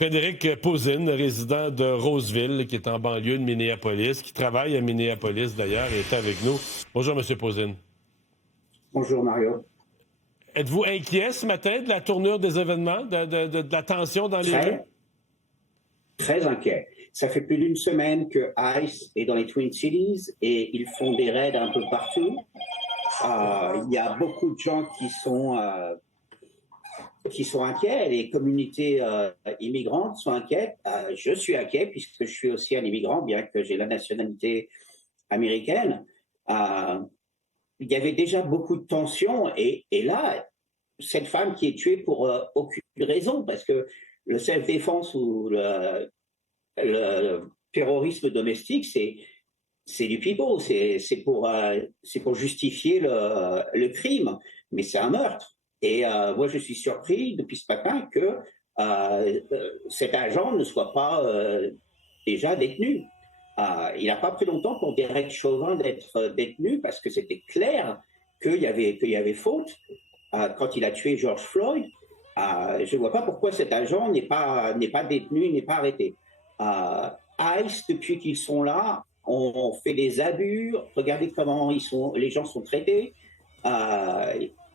Frédéric Pouzin, résident de Roseville, qui est en banlieue de Minneapolis, qui travaille à Minneapolis d'ailleurs, est avec nous. Bonjour, M. Pouzin. Bonjour, Mario. Êtes-vous inquiet ce matin de la tournure des événements, de la tension dans les rues? Très inquiet. Ça fait plus d'une semaine que ICE est dans les Twin Cities et ils font des raids un peu partout. Il y a beaucoup de gens qui sont inquiets. Les communautés immigrantes sont inquiètes. Je suis inquiet puisque je suis aussi un immigrant, bien que j'ai la nationalité américaine. Il y avait déjà beaucoup de tensions et là, cette femme qui est tuée pour aucune raison, parce que le self-défense ou le terrorisme domestique, c'est du pipeau, c'est pour justifier le crime, mais c'est un meurtre. Et moi, je suis surpris depuis ce matin que cet agent ne soit pas déjà détenu. Il n'a pas pris longtemps pour Derek Chauvin d'être détenu parce que c'était clair qu'il y avait faute quand il a tué George Floyd. Je ne vois pas pourquoi cet agent n'est pas détenu, n'est pas arrêté. ICE, depuis qu'ils sont là, on fait des abus. Regardez comment les gens sont traités.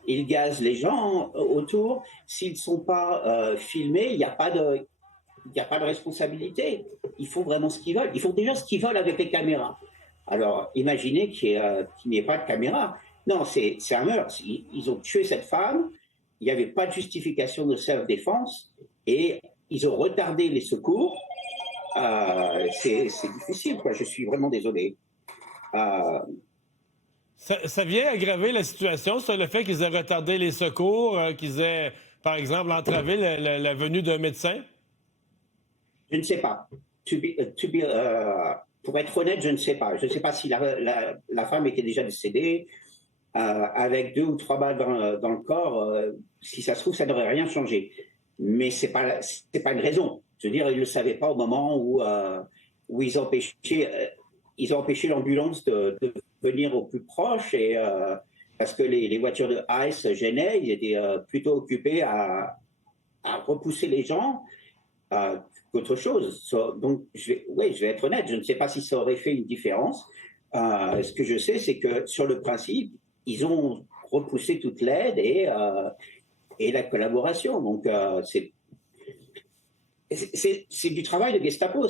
Ils gazent les gens autour. S'ils ne sont pas filmés, il n'y a pas de responsabilité. Ils font vraiment ce qu'ils veulent. Ils font déjà ce qu'ils veulent avec les caméras. Alors, imaginez qu'il n'y ait pas de caméra. Non, c'est un meurtre. Ils ont tué cette femme. Il n'y avait pas de justification de self-défense et ils ont retardé les secours. C'est difficile, quoi. Je suis vraiment désolé. Ça vient aggraver la situation, sur le fait qu'ils aient retardé les secours, qu'ils aient, par exemple, entravé la venue d'un médecin? Je ne sais pas. Pour être honnête, je ne sais pas. Je ne sais pas si la femme était déjà décédée, avec 2 ou 3 balles dans le corps. Si ça se trouve, ça n'aurait rien changé. Mais c'est pas une raison. Je veux dire, ils ne le savaient pas au moment où ils ont empêché l'ambulance de venir au plus proche. Et, parce que les voitures de ICE gênaient, ils étaient plutôt occupés à repousser les gens qu'autre chose. Donc, je vais être honnête, je ne sais pas si ça aurait fait une différence. Ce que je sais, c'est que sur le principe, ils ont repoussé toute l'aide et la collaboration. Donc, c'est du travail de Gestapo.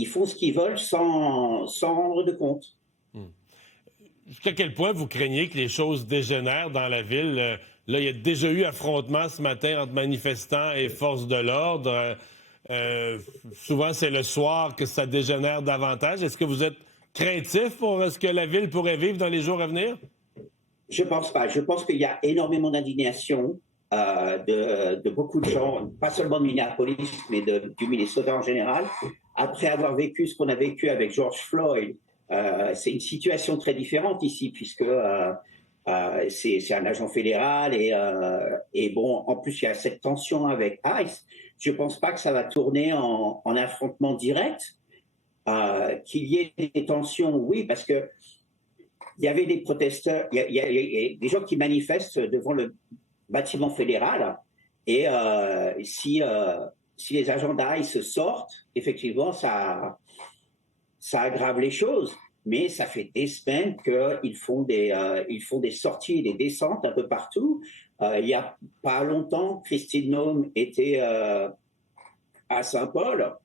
Ils font ce qu'ils veulent sans rendre de compte. Jusqu'à quel point vous craignez que les choses dégénèrent dans la ville? Là, il y a déjà eu affrontement ce matin entre manifestants et forces de l'ordre. Souvent, c'est le soir que ça dégénère davantage. Est-ce que vous êtes craintif pour ce que la ville pourrait vivre dans les jours à venir? Je pense pas. Je pense qu'il y a énormément d'indignation de beaucoup de gens, pas seulement de Minneapolis, mais du Minnesota en général. Après avoir vécu ce qu'on a vécu avec George Floyd, c'est une situation très différente ici, puisque c'est un agent fédéral et bon, en plus il y a cette tension avec ICE. Je pense pas que ça va tourner en affrontement direct. Qu'il y ait des tensions, oui, parce que il y avait des protesteurs, il y a des gens qui manifestent devant le bâtiment fédéral et si les agents d'ICE sortent, effectivement, ça aggrave les choses. Mais ça fait des semaines qu'ils font des sorties et des descentes un peu partout. Il n'y a pas longtemps, Christine Nome était à Saint-Paul.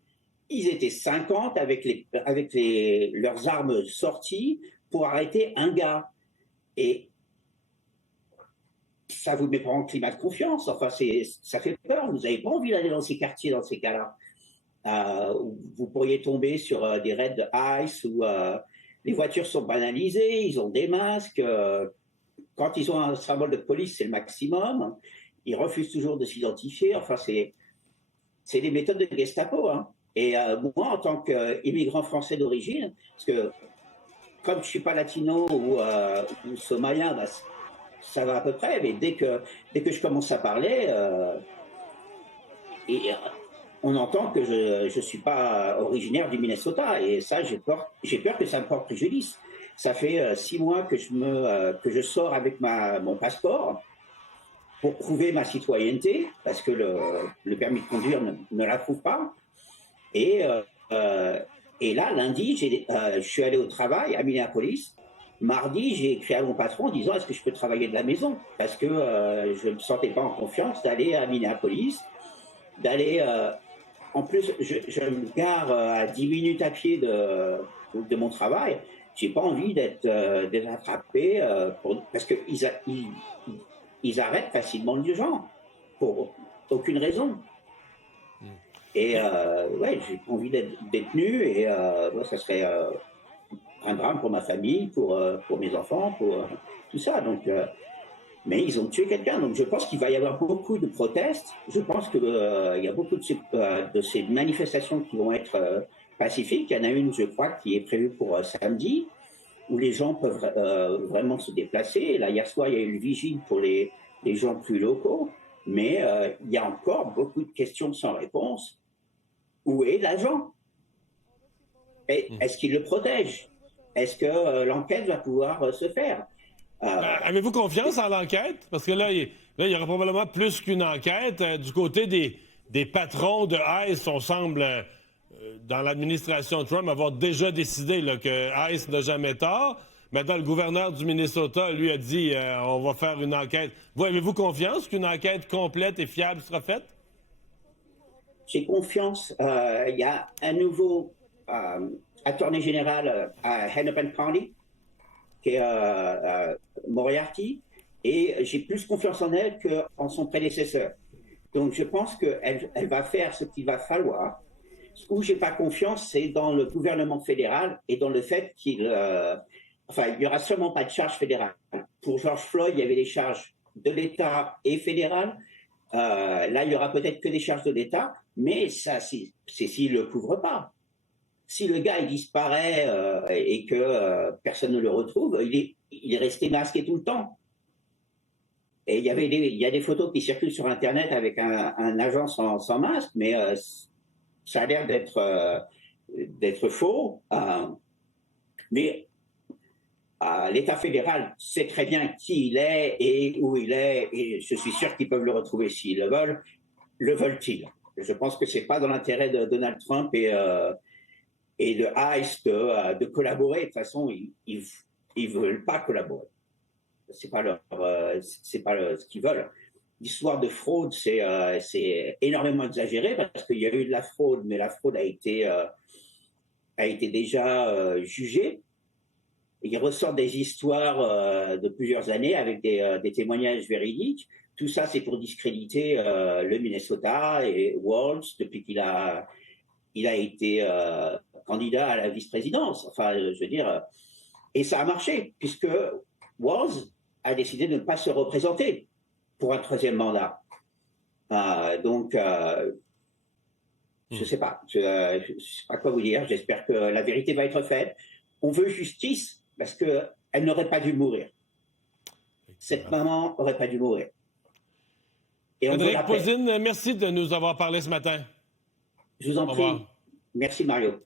Ils étaient 50 avec leurs armes sorties pour arrêter un gars. Et ça vous met pas en climat de confiance. Enfin, ça fait peur. Vous n'avez pas envie d'aller dans ces quartiers, dans ces cas-là. Vous pourriez tomber sur des raids de ICE où les voitures sont banalisées, ils ont des masques. Quand ils ont un symbole de police, c'est le maximum. Ils refusent toujours de s'identifier. Enfin, c'est des méthodes de Gestapo. Hein. Et moi, en tant qu'immigrant français d'origine, parce que comme je ne suis pas latino ou somalien, bah, ça va à peu près, mais dès que je commence à parler, on entend que je ne suis pas originaire du Minnesota. Et ça, j'ai peur que ça me porte préjudice. Ça fait 6 mois que je sors avec mon passeport. pour prouver ma citoyenneté, parce que le permis de conduire ne la prouve pas. Et, et là, lundi, je suis allé au travail à Minneapolis. Mardi, j'ai écrit à mon patron en disant est-ce que je peux travailler de la maison, parce que je ne me sentais pas en confiance d'aller à Minneapolis, d'aller... en plus, je me gare à 10 minutes à pied de mon travail. J'ai pas envie d'être attrapé parce qu'ils ils arrêtent facilement les gens pour aucune raison. Et ouais, j'ai pas envie d'être détenu et ouais, ça serait un drame pour ma famille, pour mes enfants, pour tout ça. Donc, mais ils ont tué quelqu'un. Donc je pense qu'il va y avoir beaucoup de protestes. Je pense qu'il y a beaucoup de ces manifestations qui vont être pacifiques. Il y en a une, je crois, qui est prévue pour samedi, où les gens peuvent vraiment se déplacer. Et là, hier soir, il y a eu une vigile pour les gens plus locaux. Mais il y a encore beaucoup de questions sans réponse. Où est l'agent? Est-ce qu'il le protège? Est-ce que l'enquête va pouvoir se faire? Avez-vous confiance en l'enquête? Parce que là, il y aura probablement plus qu'une enquête. Du côté des patrons de ICE, on semble, dans l'administration Trump, avoir déjà décidé là, que ICE n'a jamais tort. Maintenant, le gouverneur du Minnesota, lui, a dit on va faire une enquête. Vous, avez-vous confiance qu'une enquête complète et fiable sera faite? J'ai confiance. Il y a un nouveau attorney général à Hennepin County, qui est Moriarty, et j'ai plus confiance en elle qu'en son prédécesseur. Donc je pense qu'elle va faire ce qu'il va falloir. Où j'ai pas confiance, c'est dans le gouvernement fédéral et dans le fait qu'il... enfin, il n'y aura sûrement pas de charge fédérale. Pour George Floyd, il y avait des charges de l'État et fédérales. Là, il y aura peut-être que des charges de l'État, mais ça, c'est s'il ne le couvre pas. Si le gars il disparaît et que personne ne le retrouve, il est resté masqué tout le temps. Et il y a des photos qui circulent sur Internet avec un agent sans masque, mais ça a l'air d'être faux. Mais l'État fédéral sait très bien qui il est et où il est, et je suis sûr qu'ils peuvent le retrouver s'ils le veulent. Le veulent-ils? Je pense que c'est pas dans l'intérêt de Donald Trump et de ICE de collaborer. De toute façon, ils veulent pas collaborer. C'est pas ce qu'ils veulent. L'histoire de fraude, c'est énormément exagéré parce qu'il y a eu de la fraude, mais la fraude a été déjà jugée. Il ressort des histoires de plusieurs années avec des témoignages véridiques. Tout ça, c'est pour discréditer le Minnesota et Walz depuis qu'il a été candidat à la vice-présidence. Enfin, je veux dire, et ça a marché puisque Walz a décidé de ne pas se représenter pour un troisième mandat. Donc, je ne sais pas. Je ne sais pas quoi vous dire. J'espère que la vérité va être faite. On veut justice parce qu'elle n'aurait pas dû mourir. Cette maman n'aurait pas dû mourir. Et Frédéric Pouzine, merci de nous avoir parlé ce matin. Je vous en prie. Merci, Mario.